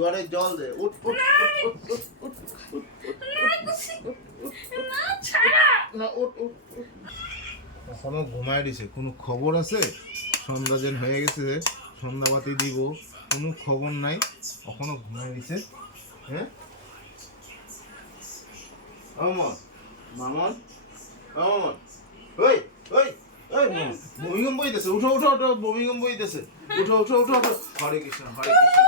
দুয়ারে জল দে উঠ উঠ না উঠ উঠ। এখনও ঘুমায় দিছে কোনো খবর আছে সন্ধ্যা যেন হয়ে গেছে সন্ধ্যাবাতি দিব কোনো খবর নাই এখনও ঘুমায় দিছে হ্যাঁ অমন মামন অমন ওই ওই ওই ভূমিকম্প হইতেছে উঠো উঠো উঠো ভূমিকম্প হইতেছে উঠো উঠো উঠো উঠো হরে কৃষ্ণ হরে কৃষ্ণ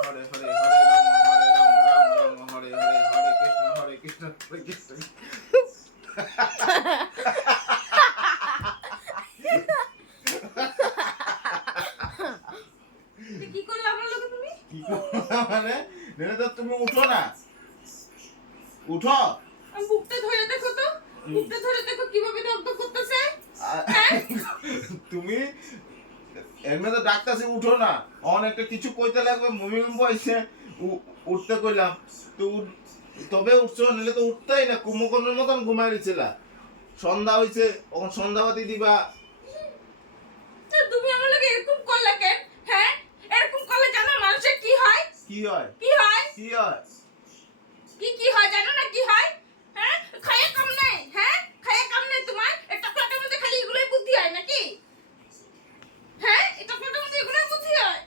হরে হরে হরে রাম হরে রাম রাম রাম হরে হরে হরে কৃষ্ণ হরে কৃষ্ণ হরে কৃষ্ণ তুই কি করলে আমার লোকে তুমি? কি করব মানে? নেনে তো তুমি উঠো না। উঠো। আমি বুকটা ধরে দেখো তো। বুকটা ধরে দেখো কীভাবে দগ্ধ করতেছে। তুমি এমনি তো ডাক্তার উঠো না। অনেকটা কিছু কইতে লাগবে ভূমিকম্প হয়েছে উঠতে কইলাম। তো তবে উঠছো নিলে তো উঠতেই না কুম্ভকর্ণের মতন ঘুমাই দিছিলা সন্ধ্যা হয়েছে তখন সন্ধ্যাবাতি দিবা। তুমি আমার এরকম করলে কেন? হ্যাঁ? এরকম করলে জানো মানুষের কি হয়? কি হয়? কি হয়? কি হয়? কি কি হয় জানো না কি হয়? হ্যাঁ? খায়ে কাম নেই হ্যাঁ? খায়ে কাম নেই তোমার? এটা প্লেটের মধ্যে খালি এগুলোই বুদ্ধি হয় নাকি? হ্যাঁ? এটা প্লেটের মধ্যে এগুলোই বুদ্ধি হয়?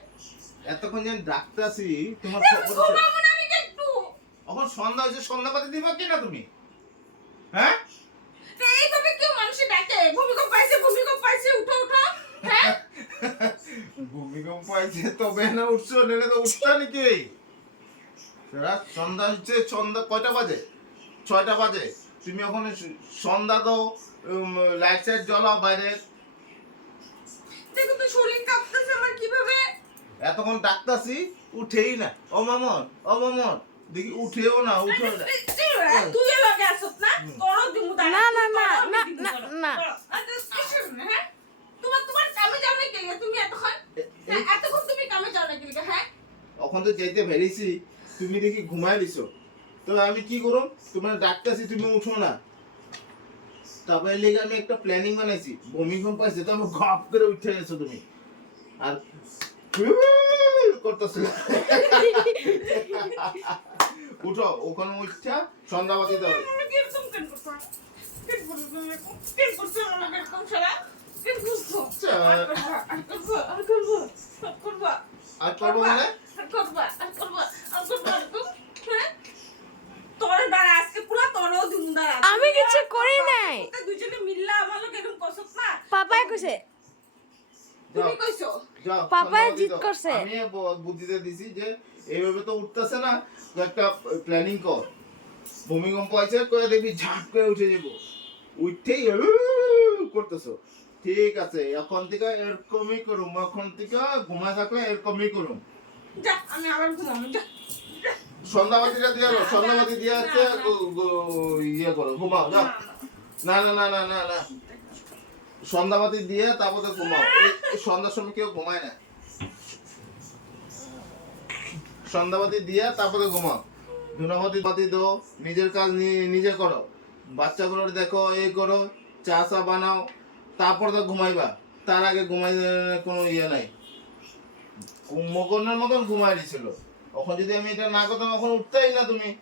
এতক্ষণ যেন তোমার খবর আছে? একটু এখন সন্ধ্যা হয়েছে সন্ধ্যাবাতি দিবা কি না তুমি? হ্যাঁ? এইভাবে কেউ মানুষের ডাকে ভূমিকম্প পাইছে ভূমিকম্প পাইছে উঠো উঠো হ্যাঁ? ভূমিকম্প আইছে তবে না উঠছো নিলে তো উঠতা নাকি? রাত সন্ধ্যা হচ্ছে সন্ধ্যা কয়টা বাজে? ছয়টা বাজে। তুমি ওখানে সন্ধ্যা তো লাইট সাইট জ্বলাও বাইরে। দেখো তো শরীর কাঁপতেছে আমার কীভাবে? এতক্ষণ ডাকতাছি উঠেই না। ও মামন ও মামন। দেখি উঠেও না উঠেও না। তুই লাগে আসত না? করো দিমু না, না, না, না, না, না। হ্যাঁ? তোমার তোমার কামে যাও না কেলে তুমি এতক্ষণ? হ্যাঁ, এতক্ষণ তুমি কামে যাও না কেলে হ্যাঁ? এখন তো ভেরিছি তুমি দেখি ঘুমাই দিছো। তো আমি কি করুম? তোমার ডাকতাছি তুমি উঠো না। তারপরে লেগে আমি একটা প্ল্যানিং বানাইছি। ভূমিকম্প আছে তো আমি ঘপ করে উঠে গেছো তুমি। আর করতেছো। উঠো ওখানে উঠা সন্ধ্যাবাতি দাও আর করবা মানে আমি কিছু করি নাই। দুজনে মিললা আমার লোক এরকম করছত না পাপাই কইছে যাও। জিদ দাও। করছে। আমি বুদ্ধিতে দিছি যে এইভাবে তো উঠতেছে না তো একটা প্ল্যানিং কর। ভূমিকম্প আছে করে দেখবি ঝাঁপ করে উঠে যাব। উঠেই করতেছো। ঠিক আছে এখন থেকে এরকমই করুম এখন থেকে ঘুমায় থাকলে এরকমই করুম। আমি আবার ঘুমাবো সন্ধ্যাবাতিটা দিয়ে আলো সন্ধ্যাবাতি দিয়ে আছে ইয়ে করো ঘুমাও না না না না না না। সন্ধ্যাবাতি দিয়ে তারপরে ঘুমাও। এই- সন্ধ্যার সময় কেউ ঘুমায় না। সন্ধ্যাবাতি দিয়ে তারপরে ঘুমাও। ধুনাবাতি বাতি দো নিজের কাজ নিজে করো। বাচ্চাগুলোর দেখো, এই করো, চা চা বানাও, তারপর তো ঘুমাইবা। তার আগে ঘুমাই কোনো ইয়ে নাই। কুম্ভকর্ণের মতন ঘুমাই দিছিল। এখন যদি আমি এটা না করতাম এখন উঠতেই না তুমি।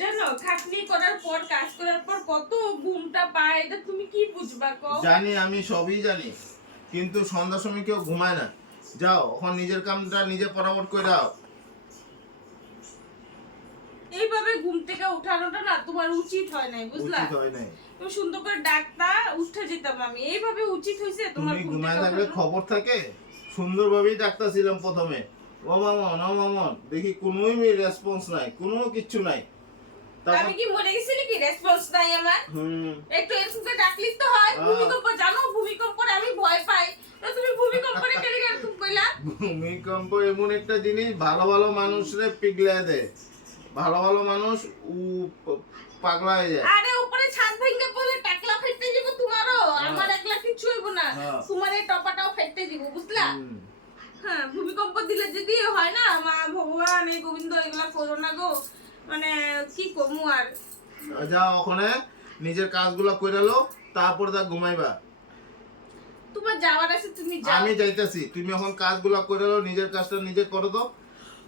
জানো খাটনি করার পর কাজ করার পর কত ঘুমটা পায় এটা তুমি কি বুঝবা কও? জানি আমি সবই জানি কিন্তু সন্ধ্যার সময় কেউ ঘুমায় না। যাও এখন নিজের কামটা নিজে পরামর্শ করে দাও। এইভাবে ঘুম থেকে উঠানোটা না তোমার উচিত হয় নাই বুঝলা? উচিত হয় নাই। তুমি সুন্দর করে ডাকতা উঠে যেতাম আমি। এইভাবে উচিত হয়েছে তোমার তুমি ঘুম ঘুমায় থেকে থাকলে খবর থাকে? সুন্দরভাবেই ডাক্তার ছিলাম প্রথমে। ও মামন ও মামন দেখি কোনোই রেসপন্স নাই কোনো কিচ্ছু নাই। আমি কি মরে গেছি নাকি রেসপন্স নাই আমার। একটু করে ডাকলি তো হয়। ভূমিকম্প জানো ভূমিকম্পরে আমি ভয় পাই। তো তুমি ভূমিকম্পরে কেন এরকম কইলা? ভূমিকম্প এমন একটা জিনিস ভালো ভালো মানুষরে পিগলে দেয়। ভালো ভালো মানুষ উ পাগলা হয়ে যায়। আরে উপরে ছাদ ভেঙে পড়লে টাকলা ফেটতে যাব তোমারও। আমার একলা কিছু হইব না। হ্যাঁ। তোমার এই টপাটাও ফেটতে যাব বুঝলা? হ্যাঁ ভূমিকম্প দিলে যদি হয় না মা ভগবান এই গোবিন্দ এগুলা করো না গো। মানে কি কমু আর? যাও ওখানে নিজের কাজগুলো করে লো তারপর তা ঘুমাইবা। তোমার যাওয়ার আছে তুমি যাও। আমি যাইতেছি। তুমি এখন কাজগুলো করে লো নিজের কাজটা নিজে করে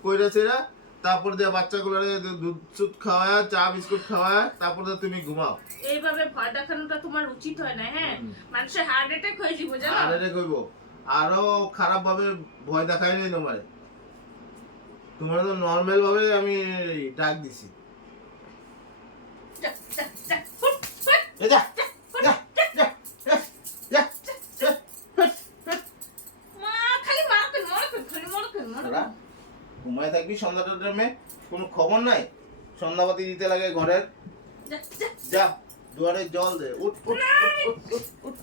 কইরাছে এরা তারপর দিয়ে বাচ্চাগুলোরে দুধ সুদ খাওয়ায় চা বিস্কুট খাওয়ায় তারপর দিয়ে তুমি ঘুমাও। এইভাবে ভয় দেখানোটা তোমার উচিত হয় না হ্যাঁ? মানুষের হার্ট অ্যাটাক হয়ে যাব জানো? আর এটা কইব আরও খারাপ ভাবে ভয় দেখাই নাই তোমারে। তোমার তো নর্মাল ভাবে আমি ডাক দিছি ঘুমায় থাকবি সন্ধ্যাটা ড্রামে কোনো খবর নাই সন্ধ্যাবাতি দিতে লাগে ঘরের যা দুয়ারে জল দে উঠ উঠ উঠ উঠ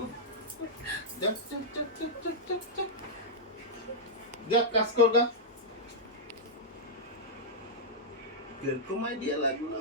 উঠ। যা যা যা যা যা যা যা যা কাজ কর গা কীরকম আইডিয়া লাগল